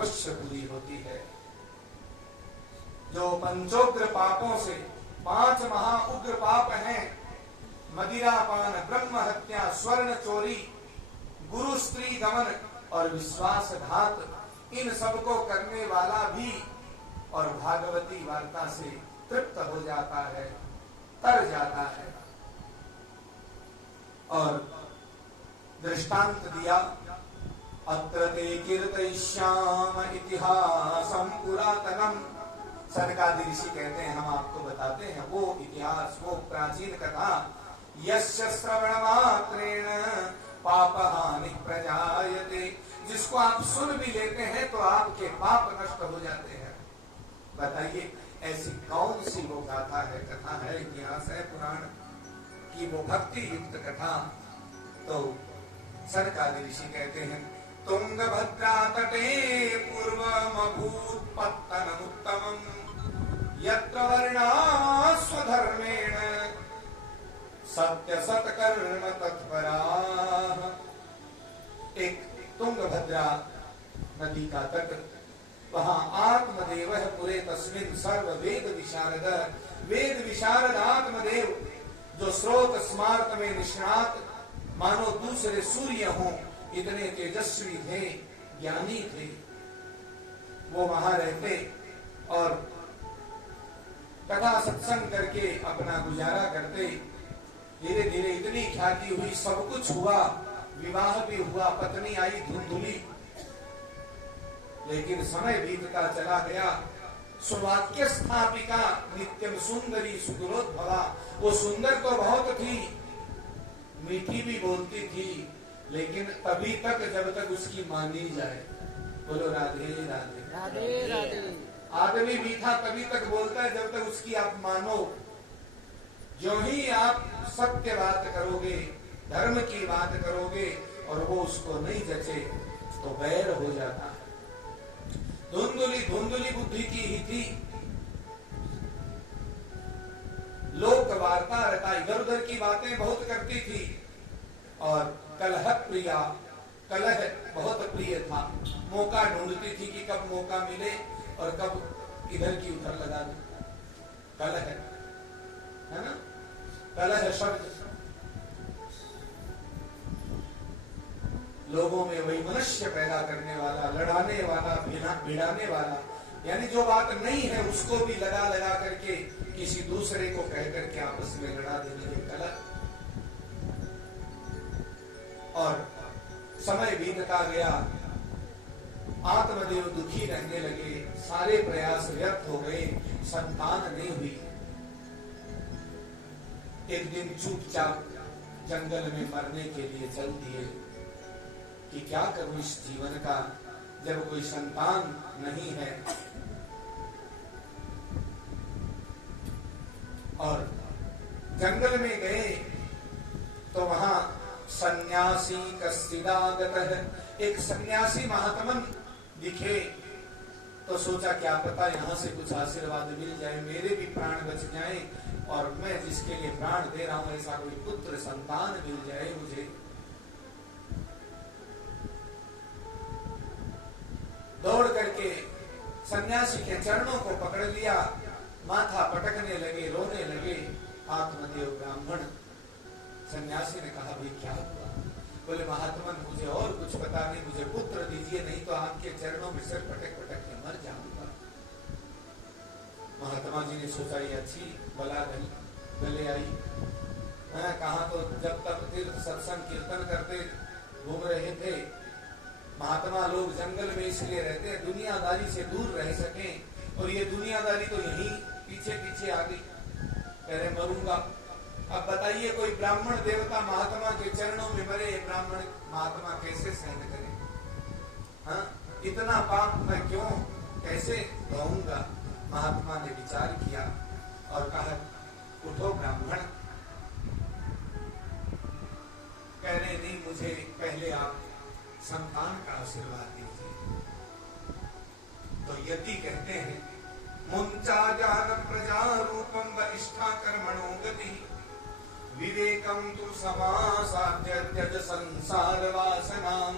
अवश्य पूरी होती है। जो पंचोग्र पापों से 5 महाउग्र पाप हैं, मदिरापान, ब्रह्म हत्या, स्वर्ण चोरी, गुरु स्त्री गमन और विश्वासघात, इन सबको करने वाला भी और भागवती वार्ता से तृप्त हो जाता है, तर जाता है। और दृष्टांत दिया, अत्र ते कीर्तयिष्याम इतिहासं पुरातनम। सनकादि ऋषि कहते हैं, हम आपको बताते हैं वो इतिहास, वो प्राचीन कथा, यस्य श्रवण मात्रेण पापहानि प्रजायते, जिसको आप सुन भी लेते हैं तो आपके पाप नष्ट हो जाते हैं। बताइए ऐसी कौन सी वो गाथा है, कथा है, इतिहास है, पुराण की वो भक्ति युक्त कथा। तो सनकादि ऋषि कहते हैं, तुंगभद्रा तटे पूर्वमभूत् पत्तनमुत्तमम् यत्र वर्णाः स्वधर्मेण सत्य सत्कर्म तत्पराः। एक तुंगभद्रा नदी का तट, वहां आत्मदेव पुरे तस्मिन् सर्व वेद विशारद, वेद विशारद आत्मदेव, जो स्रोत स्मार्त में निष्णात मानो दूसरे सूर्य हों, इतने तेजस्वी थे, ज्ञानी थे, वो वहां रहते और कथा सत्संग करके अपना गुजारा करते। धीरे धीरे इतनी ख्याति हुई, सब कुछ हुआ, विवाह भी हुआ, पत्नी आई धुंधुली, लेकिन समय बीतता चला गया। सुवाक्य स्थापिका नित्यम सुंदरी सुदुरोद्भवा, वो सुंदर तो बहुत थी, मीठी भी बोलती थी, लेकिन तभी तक जब तक उसकी मानी जाए। बोलो राधे राधे राधे राधे। आदमी मीठा तभी तक बोलता है जब तक उसकी आप मानो। जो ही आप सत्य बात करोगे, धर्म की बात करोगे और वो उसको नहीं जचे तो बैर हो जाता है। धुंधुली धुंधुली बुद्धि की ही थी, लोक वार्ता रहता, इधर उधर की बातें बहुत करती थी और कलह प्रिया, कलह बहुत प्रिय था। मौका ढूंढती थी कि कब मौका मिले और कब इधर की उधर लगा दे। कलह है ना, कलह शब्द लोगों में वही मनुष्य पैदा करने वाला, लड़ाने वाला, भिड़ाने वाला, यानी जो बात नहीं है उसको भी लगा लगा करके किसी दूसरे को कह करके आपस में लड़ा देने की कला। और समय बीतता गया, आत्मदेव दुखी रहने लगे, सारे प्रयास व्यर्थ हो गए, संतान नहीं हुई। एक दिन चुपचाप जंगल में मरने के लिए चल दिए कि क्या करूं इस जीवन का, जब कोई संतान नहीं है। और जंगल में गए तो वहां सन्यासी कस्तिदागतः, एक सन्यासी महात्मन दिखे तो सोचा क्या पता यहाँ से कुछ आशीर्वाद मिल जाए, मेरे भी प्राण बच जाएं और मैं जिसके लिए प्राण दे रहा हूं ऐसा कोई पुत्र संतान मिल जाए मुझे। दौड़ करके सन्यासी के चरणों को पकड़ लिया, माथा पटकने लगे, रोने लगे। आत्मदेव ब्राह्मण सन्यासी ने कहा, भाई क्या हुआ? बोले महात्मन मुझे और कुछ पता नहीं, मुझे पुत्र दीजिए, नहीं तो आपके चरणों में सिर पटक पटक के मर जाऊंगा। महात्मा जी ने सोचा ये अच्छी बला गले आई। मैं कहा तो जब तक तीर्थ सत्संग कीर्तन करते घूम रहे थे। महात्मा लोग जंगल में इसलिए रहते हैं दुनियादारी से दूर रह सके, और ये दुनियादारी तो यही पीछे पीछे आ गई। कह रहे मरूंगा। अब बताइए कोई ब्राह्मण देवता महात्मा के चरणों में मरे, ब्राह्मण महात्मा कैसे सहन करे? हाँ, इतना पाप मैं क्यों कैसे रहूंगा? महात्मा ने विचार किया और कहा, उठो ब्राह्मण। कह रहे नहीं, मुझे पहले आप संतान का आशीर्वाद दीजिए। तो यति कहते हैं, मुंचा जान प्रजा रूपम वरिष्ठा कर्मणो गति विवेकम तु समासाध्य त्यज संसार वासनाम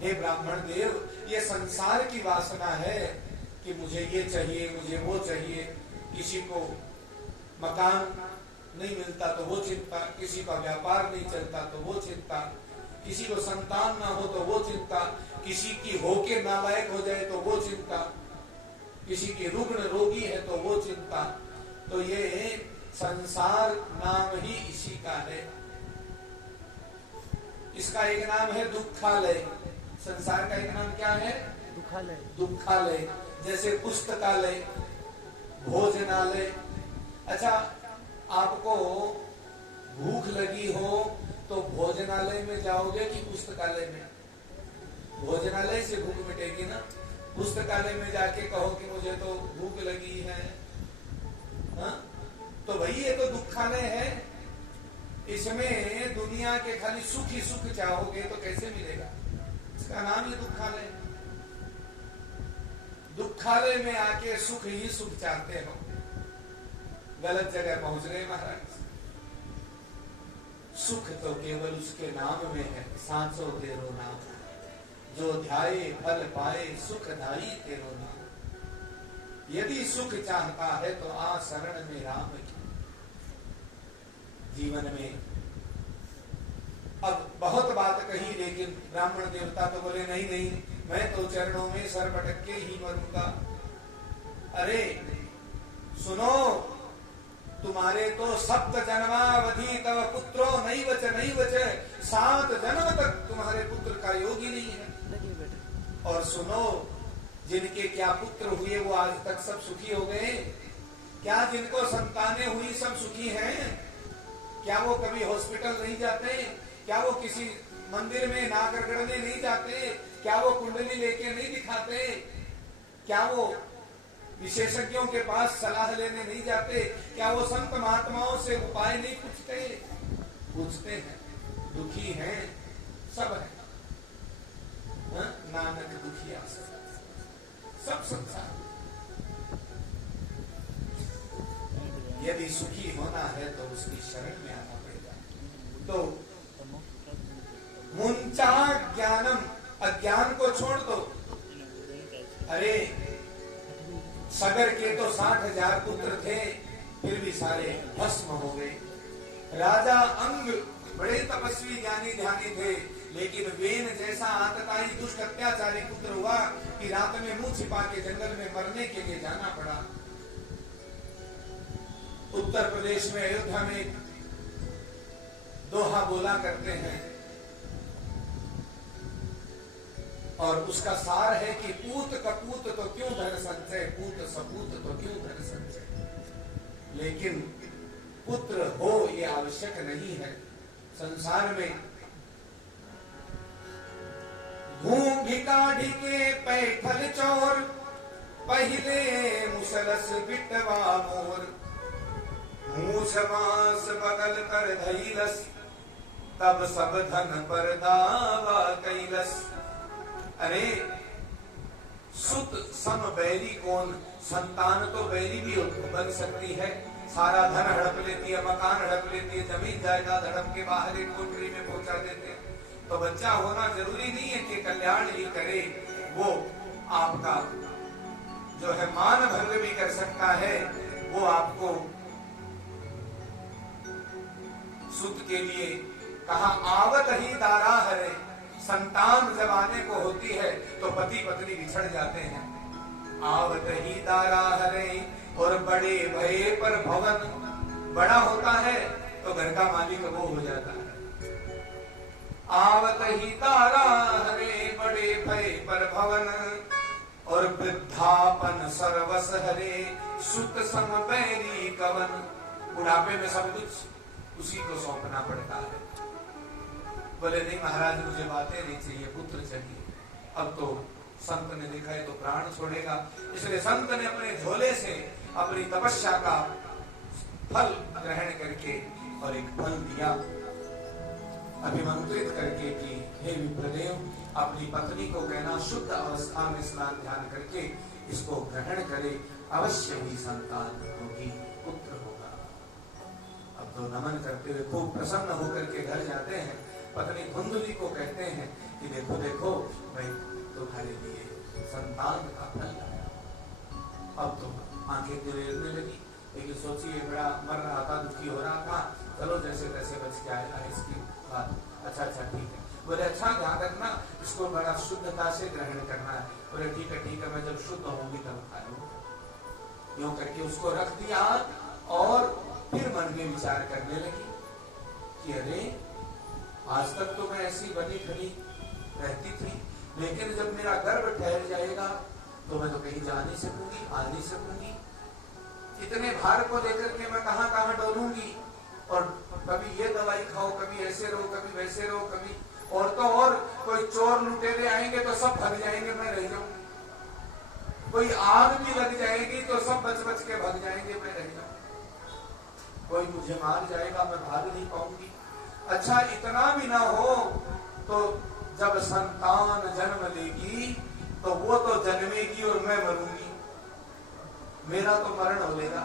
हे ब्राह्मण देव, ये संसार की वासना है कि मुझे ये चाहिए, मुझे वो चाहिए। किसी को मकान नहीं मिलता तो वो चिंता, किसी का व्यापार नहीं चलता तो वो चिंता, किसी को संतान ना हो तो वो चिंता, किसी की होके नालायक हो जाए तो वो चिंता, किसी की रुग्ण रोगी है तो वो चिंता। तो ये संसार नाम ही इसी का है। इसका एक नाम है दुखालय। संसार का एक नाम क्या है? दुखालय। दुखालय। जैसे पुस्तकालय, भोजनालय। अच्छा, आपको भूख लगी हो तो भोजनालय में जाओगे कि पुस्तकालय में? भोजनालय से भूख मिटेगी ना। पुस्तकालय में जाके कहो कि मुझे तो भूख लगी है, हा? तो भाई ये तो दुखालय है। इसमें दुनिया के खाली सुख ही सुख चाहोगे तो कैसे मिलेगा? इसका नाम ही दुखालय। दुखालय में आके सुख ही सुख चाहते हो, गलत जगह पहुंच गए महाराज। सुख तो केवल उसके नाम में है, सांसों तेरो नाम, जो ध्याये फल पाए सुखदाई तेरो नाम। यदि सुख चाहता है तो आ शरण में राम की। जीवन में अब बहुत बात कही, लेकिन ब्राह्मण देवता तो बोले नहीं नहीं, मैं तो चरणों में सर पटक के ही मरूंगा। अरे सुनो, तुम्हारे तो सप्त जन्मावधि तव पुत्रो नहीं बच 7 जन्म तक तुम्हारे पुत्र का योग ही नहीं है। और सुनो, जिनके क्या पुत्र हुए वो आज तक सब सुखी हो गए? क्या जिनको संतानें हुई सब सुखी हैं? क्या वो कभी हॉस्पिटल नहीं जाते? क्या वो किसी मंदिर में नाक रगड़ने नहीं जाते? क्या वो कुंडली लेके नहीं दिखाते? क्या वो विशेषज्ञों के पास सलाह लेने नहीं जाते? क्या वो संत महात्माओं से उपाय नहीं पूछते? पूछते हैं। दुखी हैं, सब है। नानक दुखिया सब संसार। यदि सुखी होना है तो उसकी शरण में आना पड़ेगा। तो मुंचा ज्ञानम, अज्ञान को छोड़ दो। अरे सगर के तो 60,000 पुत्र थे, फिर भी सारे भस्म हो गए। राजा अंग बड़े तपस्वी ज्ञानी ध्यानी थे, लेकिन वेन जैसा आतताई दुष्ट अत्याचारी पुत्र हुआ कि रात में मुंह छिपा के जंगल में मरने के लिए जाना पड़ा। उत्तर प्रदेश में अयोध्या में दोहा बोला करते हैं, और उसका सार है कि पूत कपूत तो क्यों धन संचय, पूत सपूत तो क्यों धन संचय। लेकिन पुत्र हो ये आवश्यक नहीं है। संसार में भूमि काढ़ी के पैठल चोर, पहले मुसलस बिटवा मोर, मूछ बांस बगल कर धैलस, तब सब धन पर दावा कैलस। अरे सुत सम बैरी कौन? संतान तो बैरी भी बन सकती है। सारा धन हड़प लेती है, मकान हड़प लेती है, जमीन जायदाद हड़प के बाहर एक कोठरी में पहुंचा देते हैं। तो बच्चा होना जरूरी नहीं है कि कल्याण ही करे, वो आपका जो है मान भंग भी कर सकता है। वो आपको सुत के लिए कहा, आवत ही दारा हरे। संतान जब आने को होती है तो पति पत्नी बिछड़ जाते हैं। आवत ही दारा हरे, और बड़े भये पर भवन, बड़ा होता है तो घर का मालिक वो हो जाता है। आवत ही तारा हरे, बड़े भय पर भवन, और वृद्धापन सर्वस हरे, सुत सम बैरी कवन। बुढ़ापे में सब कुछ उसी को सौंपना पड़ता है। बोले नहीं महाराज, मुझे बातें नहीं चाहिए, पुत्र चाहिए। अब तो संत ने देखा है तो प्राण छोड़ेगा, इसलिए संत ने अपने झोले से अपनी तपस्या का फल ग्रहण करके और एक फल दिया, अभिमंत्रित करके कि हे विप्रदेव, अपनी पत्नी को कहना शुद्ध अवस्था में स्नान ध्यान करके इसको ग्रहण करे, अवश्य ही संतान होगी, पुत्र होगा। अब तो नमन करते हुए खूब प्रसन्न होकर के घर जाते हैं। पत्नी धुंधली को कहते हैं कि देखो देखो भाई तुम्हारे लिए संतान का फल लाया। अब तो आंखें गिरने लगी, लेकिन सोचिए बड़ा मर रहा था, दुखी हो रहा था, चलो जैसे तैसे बच के आएगा इसकी बात। अच्छा ठीक है। बोले अच्छा ध्यान रखना, इसको बड़ा शुद्धता से ग्रहण करना है। बोले ठीक है, मैं जब शुद्ध होंगी तब खा लूंगा। यूं करके उसको रख दिया और फिर मन में विचार करने लगी कि अरे आज तक तो मैं ऐसी बनी खड़ी रहती थी, लेकिन जब मेरा गर्भ ठहर जाएगा तो मैं तो कहीं जा नहीं सकूंगी, आ नहीं सकूंगी। इतने भार को लेकर के मैं कहां कहां डोलूंगी, और कभी ये दवाई खाओ, कभी ऐसे रहो, कभी वैसे रहो, कभी और तो और कोई चोर लुटेरे आएंगे तो सब भाग जाएंगे, मैं रह जाऊंगी। कोई आग भी लग जाएगी तो सब बच बच के भाग जाएंगे, मैं रह जाऊंगी। कोई मुझे मार जाएगा, मैं भाग नहीं पाऊंगी। अच्छा इतना भी ना हो तो जब संतान जन्म लेगी तो वो तो जन्मेगी और मैं मरूंगी, मेरा तो मरण हो लेगा।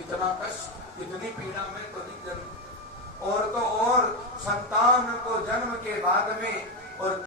इतना कष्ट, इतनी पीड़ा मैं तो नहीं करूं। और तो और संतान को जन्म के बाद में और